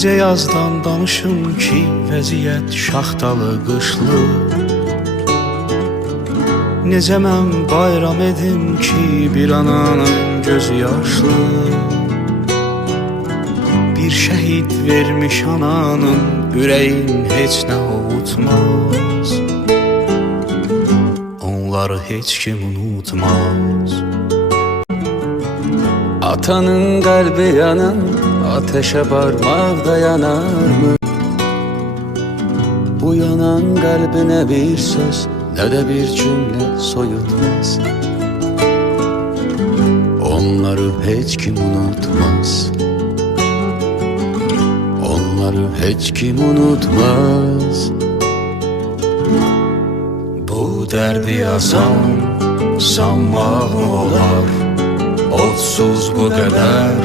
Necə yazdan danışım ki, vəziyyət şaxtalı qışlı. Necə mən bayram edim ki, bir ananın gözü yaşlı. Bir şəhid vermiş ananın ürəyin heç nə ovutmaz. Onları heç kim unutmaz. Atanın qəlbi yanan ateşe parmaqda yanar mı? Bu yanan qəlbinə bir söz, nə də bir cümlə soyutmaz. Onları heç kim unutmaz. Onları heç kim unutmaz. Bu dərdi yazan sanmaq mı olar? Odsuz bu qədər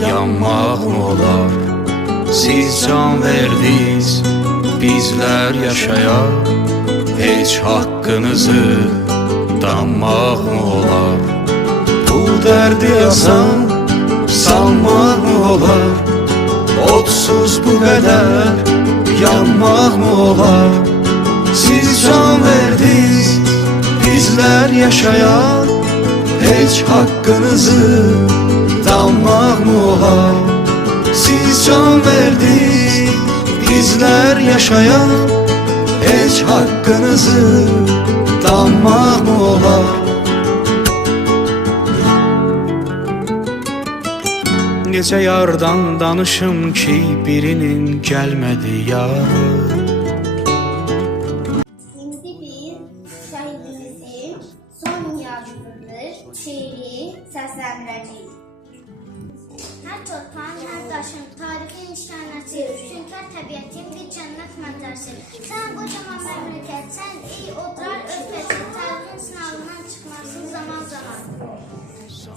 yanmaq mı olar? Siz can verdiniz, bizlər yaşayaq. Heç haqqınızı danmaq mı olar? Bu dərdi yazan sanmaq mı olar? Odsuz bu qədər yanmaq mı olar? Siz can verdiniz, bizlər yaşayaq. Heç haqqınızı danmaq mı olar? Siz can verdiniz, bizlər yaşayaq. Heç haqqınızı danmaq mı olar? Necə yardan danışım ki, birinin gəlmədi yarı. Şimdi biz şəhidimizin son yazdığı şeiri səsləndirəcəyik. Hər torpağın, hər daşın, tarixin işlənəsi, füsunkar təbiətin bir cənnət mənzərəsi. Sən qocaman məmləkət, sən ey odlar ölkəsin, tarixin sınavından çıxmasın zaman zaman.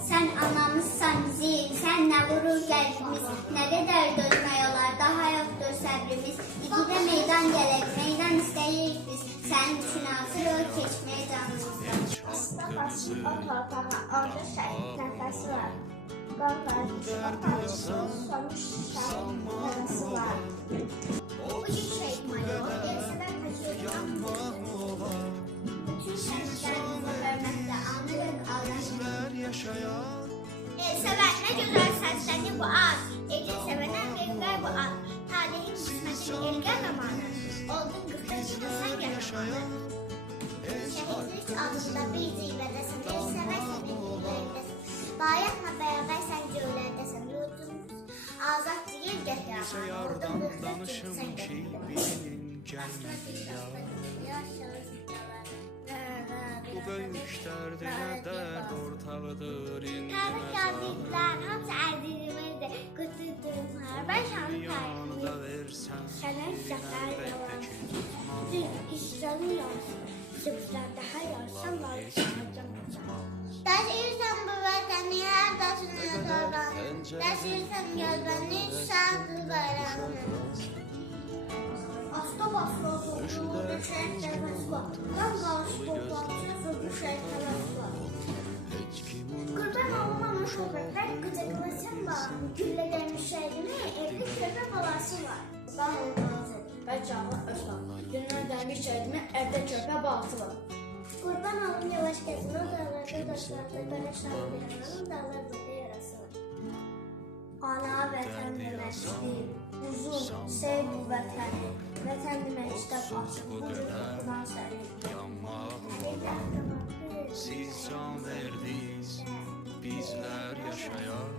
Sən anamızsan bizim, sən nə vurur qəlbimiz, nə qədər dözmək olar, daha yoxdur səbrimiz. İkidə meydan gələk, meydan istəyirik biz, sənin üçün atırıq keçməyə canımızdan. Asla basın o torpağa, orada şəhid nəfəsi var. Qanlar, atalısın, sonuç şəhid nəfəsi var. Bugün şəhid mayor, elsələr təşəkkür bütün şəhidlərimizə hörmətlə anırıq Allah'ın. Elsələr nə gözəl səslənir bu ad, Ecil sevənən verilər bu ad. Tarihin qismətin elgər zamanı, oldun 43'də sən yaşamanı. Şəhidlik adında bir zirvədəsən, elsəvərsən elgərlərdəsən. Bayatla bərabər sən göylərdəsən, yurdumuz azad deyil gətirəm. Necə yardan danışım ki, birinin gəlmədi yarı. Bu böyük dərdi nə dərd ortağıdır indi Tarix yazdıqlar, hamısı əzizimizdir, qütüdürlər, mən şanı tariximiz. Sənən şəhər yalan, dün işcanı yansın, sübhlər daha yarsan var, daşıyırsan bu vətəni, hər daşını torbanı, daşıyırsan gözbəni, şahdır bayramını. Asta basma topluluğu düşen nefes var. Kan karşı toplantı sözü şeytanız var. Kurban olmamış köpekler gıcıklasın var. Gülle gelmiş şehrine evli köpek balası var. Ben olmazım ve canlı özlem. Günler gelmiş şehrine evde köpek balası var. Kurban olun yavaş gezin. O dağlarda taşlarda güneşler yananın dağlarda yarası var. Ana vətən deməşdir, uzun, sev bu vətəni. Vətən demək iştəb açıq, bu cür oxudan səni. Siz can verdiniz, bizlər yaşayaq.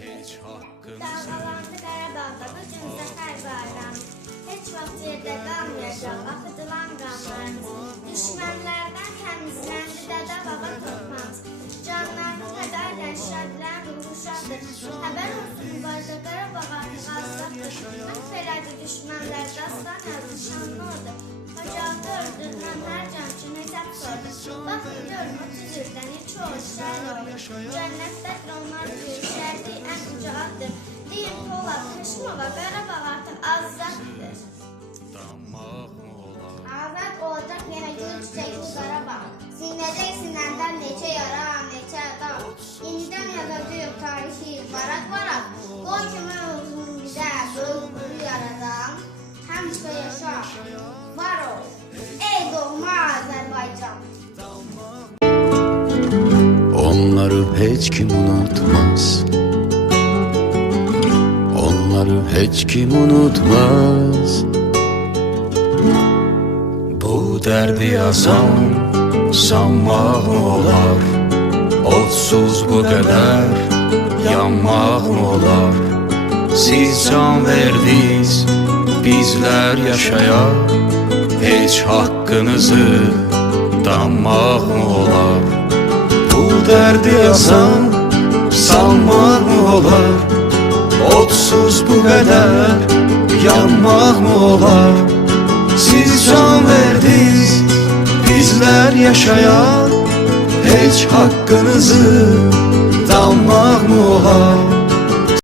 Heç haqqınızı Dağalandı Qarabağda bu gün zəfər bayram. Heç vaxt yerdə qalmayacaq, axıdılan qanlarımız. Düşmənlərdən təmizləndi dədə baba torpağımız. Canlarını qədərlə şədlən ruhu şaddır. Həbər olsun mübarizə Qarabağ artıq azaddır. Lütf elədi düşmənlər dastan yazdı şanlıdır. Ocaqda öldürülən hər can üçün hesab sordu. Baxın görün 30 ildən heç o şəhər oldu. Cənnətdədir onlar bir şəhərli ən uca addır. Deyir Polad, Xışmova, Qarabağ artıq azaddır. Azad olacaq yenə gül çiçəkli Qarabağ. Sinəcəksin əndən neçə yara, neçə adam. İndidən yazacaq tarixi varaq. Qoy kimi uzun bizə, yaradan, həmişə yaşa, var ol, ey doğma Azərbaycan. Onları hiç kim unutmaz. Onları hiç kim unutmaz. Bu derdi yazan sanmaq mı olar? Odsuz bu kadar yanmaq mı olar? Siz can verdiniz, bizler yaşaya, hiç hakkınızı danmaq mı olar? Bu derdi yazan sanmaq mı olar? Otsuz bu kadar yanmaq mı olar? Siz can verdiniz, bizler yaşaya, hiç hakkınızı danmaq mı olar?